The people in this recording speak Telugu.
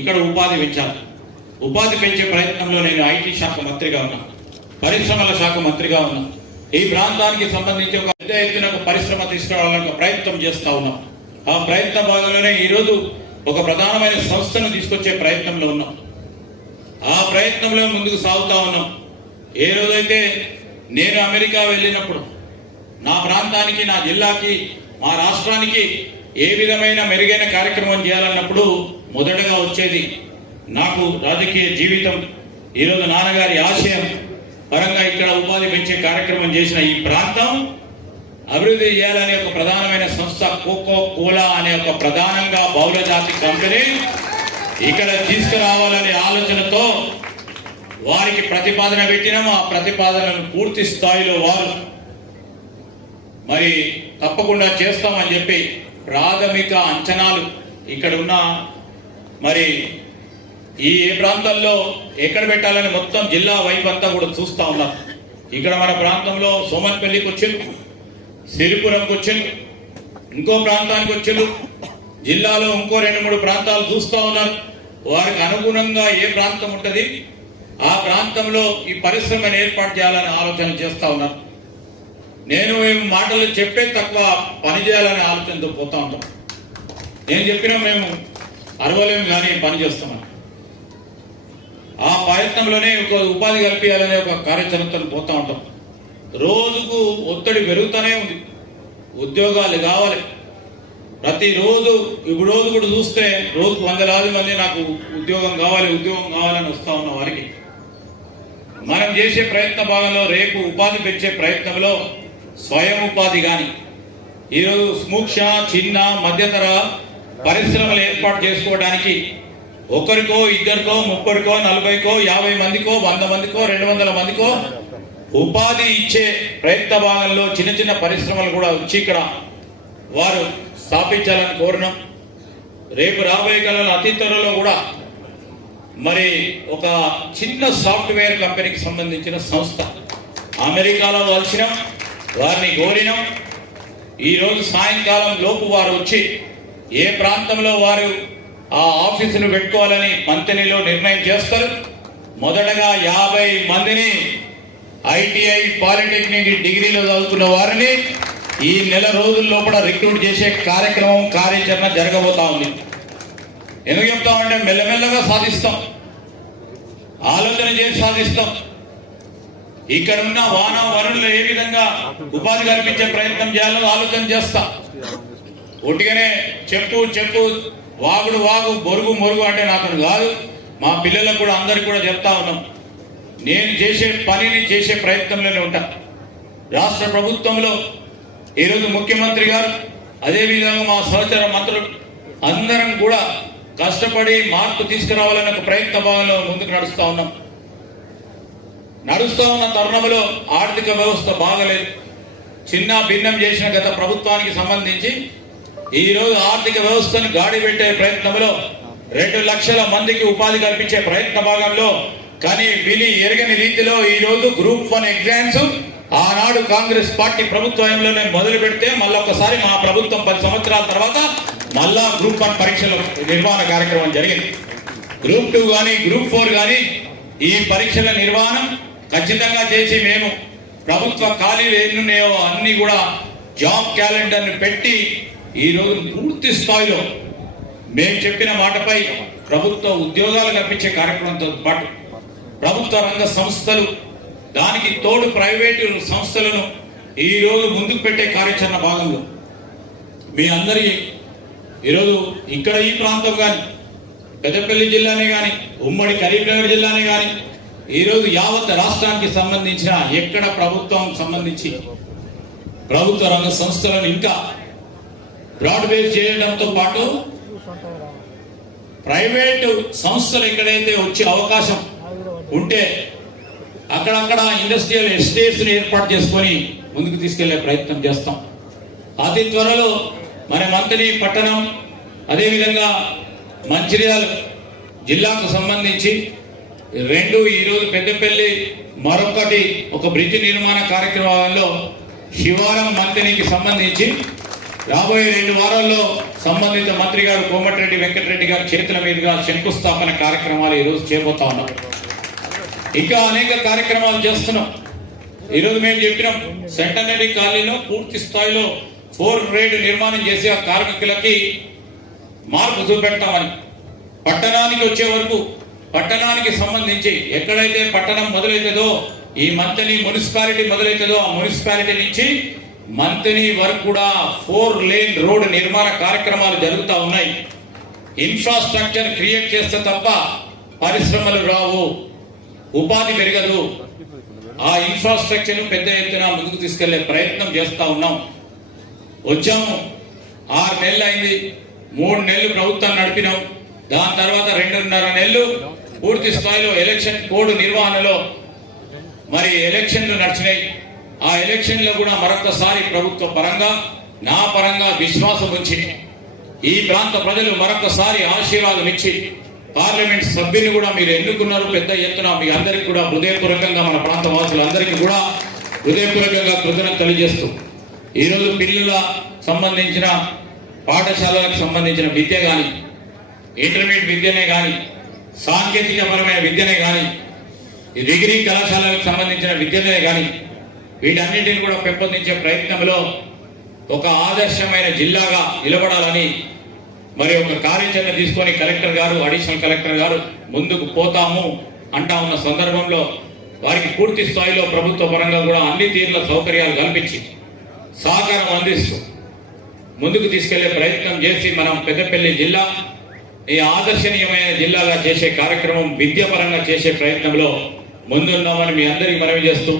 ఇక్కడ ఉపాధి పెంచాలి. ఉపాధి పెంచే ప్రయత్నంలో నేను ఐటీ శాఖ మంత్రిగా ఉన్నా, పరిశ్రమల శాఖ మంత్రిగా ఉన్నా. ఈ ప్రాంతానికి సంబంధించి ఒక పెద్ద ఎత్తున ఒక పరిశ్రమ తీసుకురావాలని ప్రయత్నం చేస్తా ఉన్నాం. ఆ ప్రయత్న భాగంలోనే ఈరోజు ఒక ప్రధానమైన సంస్థను తీసుకొచ్చే ప్రయత్నంలో ఉన్నాం. ఆ ప్రయత్నంలో ముందుకు సాగుతా ఉన్నాం. ఏ రోజైతే నేను అమెరికా వెళ్ళినప్పుడు నా ప్రాంతానికి, నా జిల్లాకి, మా రాష్ట్రానికి ఏ విధమైన మెరుగైన కార్యక్రమం చేయాలన్నప్పుడు మొదటగా వచ్చేది నాకు రాజకీయ జీవితం. ఈరోజు నాన్నగారి ఆశయం పరంగా ఇక్కడ ఉపాధి పెంచే కార్యక్రమం చేసిన ఈ ప్రాంతం అభివృద్ధి చేయాలనే ఒక ప్రధానమైన సంస్థ కోకో కోలా అనే ఒక ప్రధానంగా బహుళ జాతి కంపెనీ ఇక్కడ తీసుకురావాలనే ఆలోచనతో వారికి ప్రతిపాదన పెట్టినాము. ఆ ప్రతిపాదనను పూర్తి స్థాయిలో వారు మరి తప్పకుండా చేస్తామని చెప్పి ప్రాథమిక అంచనాలు ఇక్కడ ఉన్న మరి ఈ ప్రాంతాల్లో ఎక్కడ పెట్టాలని మొత్తం జిల్లా వైపు అంతా కూడా చూస్తూ ఉన్నారు. ఇక్కడ మన ప్రాంతంలో సోమన్పల్లికి వచ్చింది, సిరిపురంకి వచ్చింది, ఇంకో ప్రాంతానికి వచ్చింది, జిల్లాలో ఇంకో 2-3 ప్రాంతాలు చూస్తూ ఉన్నారు. వారికి అనుగుణంగా ఏ ప్రాంతం ఉంటుంది ఆ ప్రాంతంలో ఈ పరిశ్రమను ఏర్పాటు చేయాలని ఆలోచన చేస్తూ ఉన్నారు. నేను మాటలు చెప్పే తక్కువ పని చేయాలనే ఆలోచనతో పోతా ఉంటాం. నేను చెప్పినా మేము అరవలేము కానీ పని చేస్తామని ఆ ప్రయత్నంలోనే ఒక ఉపాధి కల్పించాలనే ఒక కార్యాచరణతో పోతా ఉంటాం. రోజుకు ఒత్తిడి పెరుగుతూనే ఉంది. ఉద్యోగాలు కావాలి. ప్రతిరోజు ఇప్పుడు రోజు కూడా చూస్తే రోజుకు 100 మంది నాకు ఉద్యోగం కావాలని వస్తా ఉన్న వారికి మనం చేసే ప్రయత్న భాగంలో రేపు ఉపాధి పెంచే ప్రయత్నంలో స్వయం ఉపాధి కానీ ఈరోజు సూక్ష్మ, చిన్న, మధ్యతర పరిశ్రమలు ఏర్పాటు చేసుకోవడానికి ఒకరికో, ఇద్దరికో, 30కో, 40కో, 50 మందికో, 100 మందికో, 200 మందికో ఉపాధి ఇచ్చే ప్రయత్న భాగంలో చిన్న చిన్న పరిశ్రమలు కూడా వచ్చి ఇక్కడ వారు స్థాపించాలని కోరినాం. రేపు రాబోయే కాలంలో అతి త్వరలో కూడా మరి ఒక చిన్న సాఫ్ట్వేర్ కంపెనీకి సంబంధించిన సంస్థ అమెరికాలో కలిసినాం, వారిని కోరినాం. ఈరోజు సాయంకాలం లోపు వారు వచ్చి ఏ ప్రాంతంలో వారు ఆ ఆఫీసును పెట్టుకోవాలని మంత్రిలో నిర్ణయం చేస్తారు. మొదటగా 50 మందిని ఐటీఐ, పాలిటెక్నిక్ డిగ్రీలో చదువుకున్న వారిని ఈ నెల రోజుల లోపల రిక్రూట్ చేసే కార్యాచరణ జరగబోతా ఉంది. ఎందుకు చెప్తామంటే మెల్లమెల్లగా సాధిస్తాం, ఆలోచన చేసి సాధిస్తాం. ఇక్కడ ఉన్న వనరులు ఏ విధంగా ఉపాధి కల్పించే ప్రయత్నం చేయాలో ఆలోచన చేస్తా. ఒట్టిగానే చెప్పు వాగు మొరుగు అంటే నాకు కాదు. మా పిల్లలకు కూడా అందరికి కూడా చెప్తా ఉన్నాం. నేను చేసే పనిని చేసే ప్రయత్నంలోనే ఉంటా. రాష్ట్ర ప్రభుత్వంలో ఈరోజు ముఖ్యమంత్రి గారు, అదేవిధంగా మా సహచర మంత్రులు అందరం కూడా కష్టపడి మార్పు తీసుకురావాలనే ఒక ప్రయత్న భాగంలో ముందుకు నడుస్తూ ఉన్న తరుణంలో ఆర్థిక వ్యవస్థ బాగలేదు. చిన్న భిన్నం చేసిన గత ప్రభుత్వానికి సంబంధించి ఈరోజు ఆర్థిక వ్యవస్థను గాడి పెట్టే ప్రయత్నంలో 2 లక్షల మందికి ఉపాధి కల్పించే ప్రయత్న భాగంలో కానీ విని ఎరగని రీతిలో ఈరోజు గ్రూప్ 1 ఎగ్జామ్స్ ఆనాడు కాంగ్రెస్ పార్టీ ప్రభుత్వంలోనే మొదలు పెడితే మళ్ళీ ఒకసారి మా ప్రభుత్వం 10 సంవత్సరాల తర్వాత మళ్ళా గ్రూప్ 1 పరీక్షల నిర్వహణ కార్యక్రమం జరిగింది. గ్రూప్ 2 కానీ గ్రూప్ 4 కానీ ఈ పరీక్షల నిర్వహణ ఖచ్చితంగా చేసి మేము ప్రభుత్వ ఖాళీలు ఎన్నున్నాయో అన్ని కూడా జాబ్ క్యాలెండర్ని పెట్టి ఈరోజు పూర్తి స్థాయిలో మేము చెప్పిన మాటపై ప్రభుత్వ ఉద్యోగాలు కల్పించే కార్యక్రమంతో పాటు ప్రభుత్వ రంగ సంస్థలు, దానికి తోడు ప్రైవేటు సంస్థలను ఈరోజు ముందుకు పెట్టే కార్యాచరణ భాగంలో మీ అందరి ఈరోజు ఇక్కడ ఈ ప్రాంతం కానీ, పెద్దపల్లి జిల్లానే కానీ, ఉమ్మడి కరీంనగర్ జిల్లానే కానీ, ఈరోజు యావత్ రాష్ట్రానికి సంబంధించిన ఎక్కడ ప్రభుత్వం సంబంధించి ప్రభుత్వ రంగ సంస్థలను ఇంకా బ్రాడ్ బేస్ చేయడంతో పాటు ప్రైవేటు సంస్థలు ఎక్కడైతే వచ్చే అవకాశం ఉంటే అక్కడక్కడ ఇండస్ట్రియల్ ఎస్టేట్స్ ఏర్పాటు చేసుకొని ముందుకు తీసుకెళ్లే ప్రయత్నం చేస్తాం. అతి త్వరలో మన మంత్రి పట్టణం, అదేవిధంగా మంచిర్యాల జిల్లాకు సంబంధించి 2 ఈరోజు పెద్దపల్లి, మరొకటి ఒక బ్రిడ్జ్ నిర్మాణ కార్యక్రమాల్లో శివారం మంత్రికి సంబంధించి రాబోయే 2 వారాల్లో సంబంధిత మంత్రి గారు కోమటిరెడ్డి వెంకటరెడ్డి గారి చేతుల మీదుగా శంకుస్థాపన కార్యక్రమాలు ఈరోజు చేయబోతా ఉన్నాం. ఇంకా అనేక కార్యక్రమాలు చేస్తున్నాం. ఈరోజు మేము చెప్పినాం సెంటనరీ కాలనీలో పూర్తి స్థాయిలో 4 గ్రేడ్ నిర్మాణం చేసి ఆ కార్మికులకి మార్పు చూపెడతామని. పట్టణానికి వచ్చే వరకు పట్టణానికి సంబంధించి ఎక్కడైతే పట్టణం మొదలైతుందో ఈ మంతని మున్సిపాలిటీ మొదలైతుందో ఆ మున్సిపాలిటీ నుంచి మంతని వరకు కూడా 4 లేన్ రోడ్ నిర్మాణ కార్యక్రమాలు జరుగుతూ ఉన్నాయి. ఇన్ఫ్రాస్ట్రక్చర్ క్రియేట్ చేస్తే తప్ప పరిశ్రమలు రావు, ఉపాధి పెరగదు. ఆ ఇన్ఫ్రాస్ట్రక్చర్ ను పెద్ద ఎత్తున ముందుకు తీసుకెళ్లే ప్రయత్నం చేస్తా ఉన్నాం. వచ్చాము 6 నెలలు అయింది. 3 నెలలు ప్రభుత్వం నడిపినాం. దాని తర్వాత 2.5 నెలలు పూర్తి స్థాయిలో ఎలక్షన్ కోడ్ నిర్వహణలో మరి ఎలక్షన్లు నడిచినాయి. ఆ ఎలక్షన్లో కూడా మరొకసారి ప్రభుత్వ పరంగా నా పరంగా విశ్వాసం ఉంచి ఈ ప్రాంత ప్రజలు మరొకసారి ఆశీర్వాదం ఇచ్చి పార్లమెంట్ సభ్యులు కూడా మీరు ఎన్నుకున్నారు పెద్ద ఎత్తున. మీ అందరికీ కూడా హృదయపూర్వకంగా మన ప్రాంత వాసులందరికీ కూడా హృదయపూర్వకంగా కృతజ్ఞతలు తెలియజేస్తూ ఈరోజు పిల్లల సంబంధించిన పాఠశాలలకు సంబంధించిన విద్య కానీ, ఇంటర్మీడియట్ విద్యనే కానీ, సాంకేతికపరమైన విద్యనే కానీ, డిగ్రీ కళాశాలకు సంబంధించిన విద్యనే కానీ వీటన్నింటిని కూడా పెంపొందించే ప్రయత్నంలో ఒక ఆదర్శమైన జిల్లాగా నిలబడాలని మరి ఒక కార్యాచరణ తీసుకొని కలెక్టర్ గారు, అడిషనల్ కలెక్టర్ గారు ముందుకు పోతాము అంటా ఉన్న సందర్భంలో వారికి పూర్తి స్థాయిలో ప్రభుత్వ పరంగా కూడా అన్ని తీరుల సౌకర్యాలు కల్పించి సహకారం అందిస్తూ ముందుకు తీసుకెళ్లే ప్రయత్నం చేసి మనం పెద్దపల్లి జిల్లా ఈ ఆదర్శనీయమైన జిల్లాగా చేసే కార్యక్రమం విద్యాపరంగా చేసే ప్రయత్నంలో ముందున్నామని మీ అందరికీ మనవి చేస్తూ